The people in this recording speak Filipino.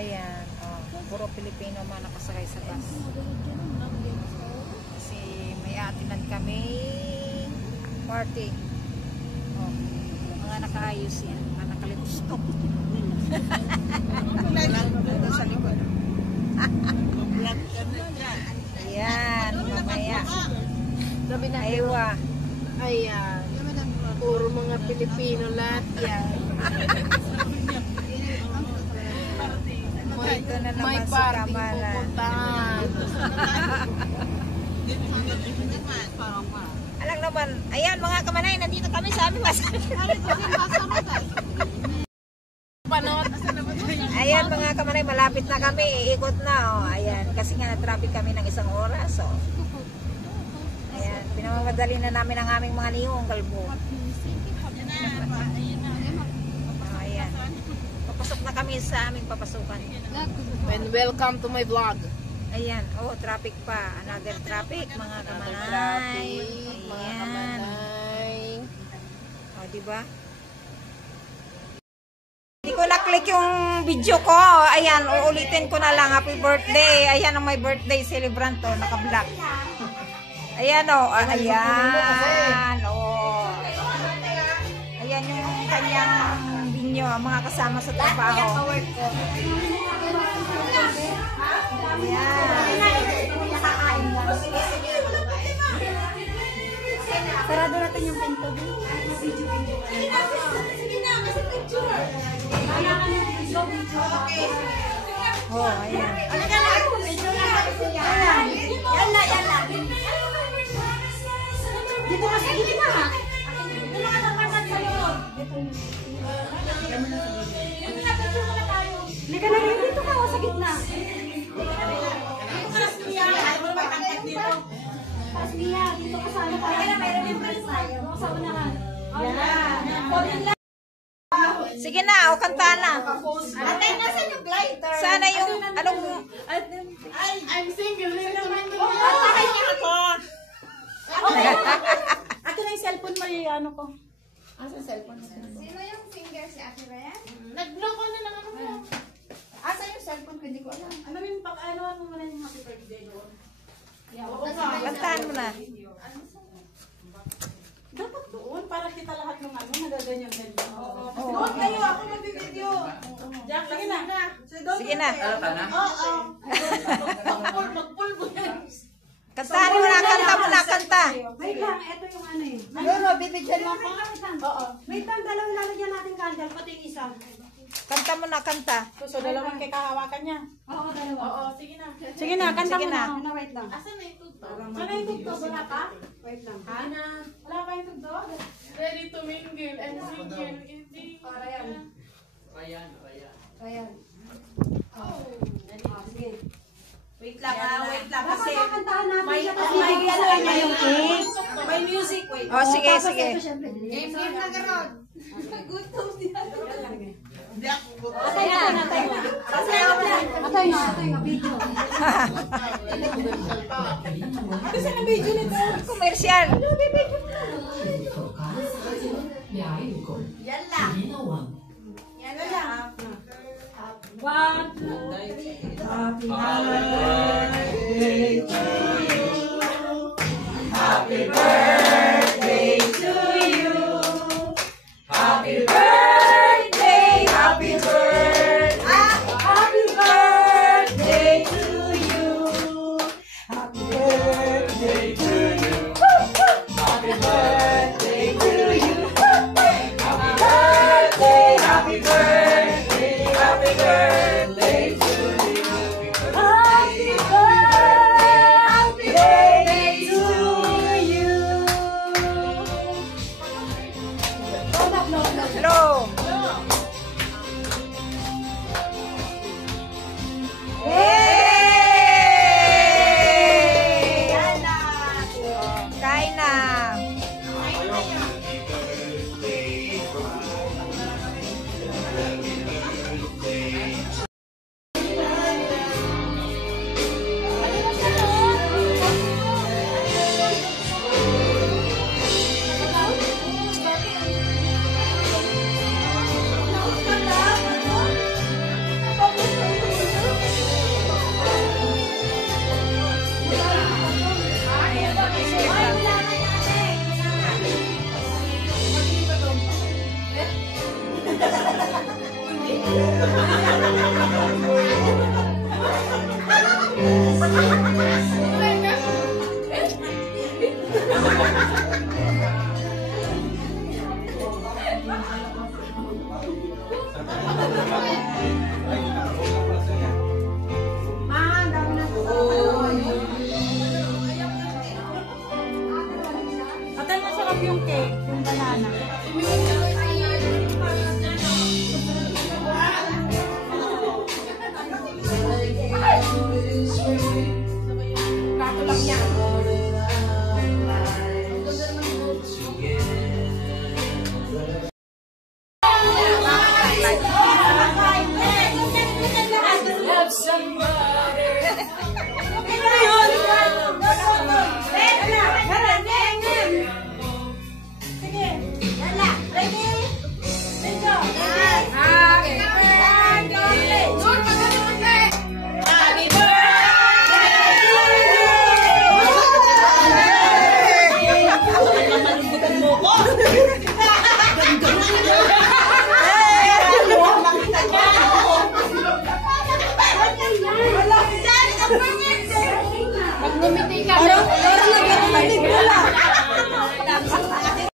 Ayan, oh, puro Pilipino man nakasakay sa bus. Kasi may atinan kami party. Oh, mga nakaayos yan, mga nakalitustok. Sa likod. Ayan, mamaya. Aywa. Ayan. Puro mga Pilipino lahat yan. Ito na naman May sa party Kamalan. pupuntahan. Alam naman, ayan mga kamanay, nandito kami sa aming masarap. Ayan mga kamanay, malapit na kami, iikot na. Oh. Ayan, kasi nga na-traffic kami ng 1 oras. Oh. Ayan, pinamamadali na namin ang aming mga niyong kalbo. Ayan, papasok na kami sa aming papasukan. And welcome to my vlog. Ayan, oh, traffic pa. Another traffic, mga kamanay. Ayan. Oh, diba? Hindi ko na-click yung video ko. Ayan, uulitin ko na lang. Happy birthday. Ayan ang my birthday celebrant to. Naka-black. Ayan o. Oh. Ayan. Oh. Ayan yung kanyang binyo. Mga kasama sa trabaho. Ayan. Sarado natin yung pinto. Oh, ayan. Yan na. Dito ka sa gitna ha. Dito mga nagpasat sa loob. Lika na rin dito ka sa gitna. Dito ka na Mia. Pas Mia, dito ka sa ano pa. Mayroon din pa tayo. Sa unahan. Yan. Sige na, o kanta na. Atay, nasan yung glider? Sana yung, anong, I'm single. Atay niya ako. Ato na yung cellphone mo yung ano ko. Asa cellphone? Sino yung singer si Ate Ryan? Nag-block ko na lang ako. Asa yung cellphone ko? Hindi ko alam. Ano yung ano mo muna yung happy birthday doon? kantahan mo na. Dapat doon para kita lahat ng ano nagaganyan-ganyan. Doon kayo, ako mag-video. Jack, sige na. Sige na. Oo. Magpulbo yan. Kantahan mo na, kanta mo na, kanta. Wait lang, ito yung ano yun. Ano, bibigyan mo ako? Oo. Wait lang, dalawang lalagyan natin candle, pati yung isa. Kanta mo na, kanta. So, dalawang kay kahawakan niya. Oo, dalawa. Oo, sige na. Sige na, kanta Sige mo na. na. Wait lang. Asan na yung tugtog? Sana yung tugtog, wala pa? Wait lang. Ha? Wala pa yung tugtog? Ready to mingle and single. Ayan. Sige. Wait lang ha, wait lang. Dapat Kasi kakantahan natin may siya kasi may bigyan ano niya yung cake. may music. Wait. Oh, sige, sige. Game na gano'n. Atay na. Atay na, video. Ano sa ng video nito? Komersyal. Yan lang. Yan na lang. 1, 2, 3. Happy birthday to you. Happy birthday to you. Happy birthday, happy birthday. Happy birthday to you. Happy birthday to you. Happy birthday to you. Happy birthday, happy birthday, happy birthday to you. Happy Atay masarap yung cake, yung banana. Plato lang yan.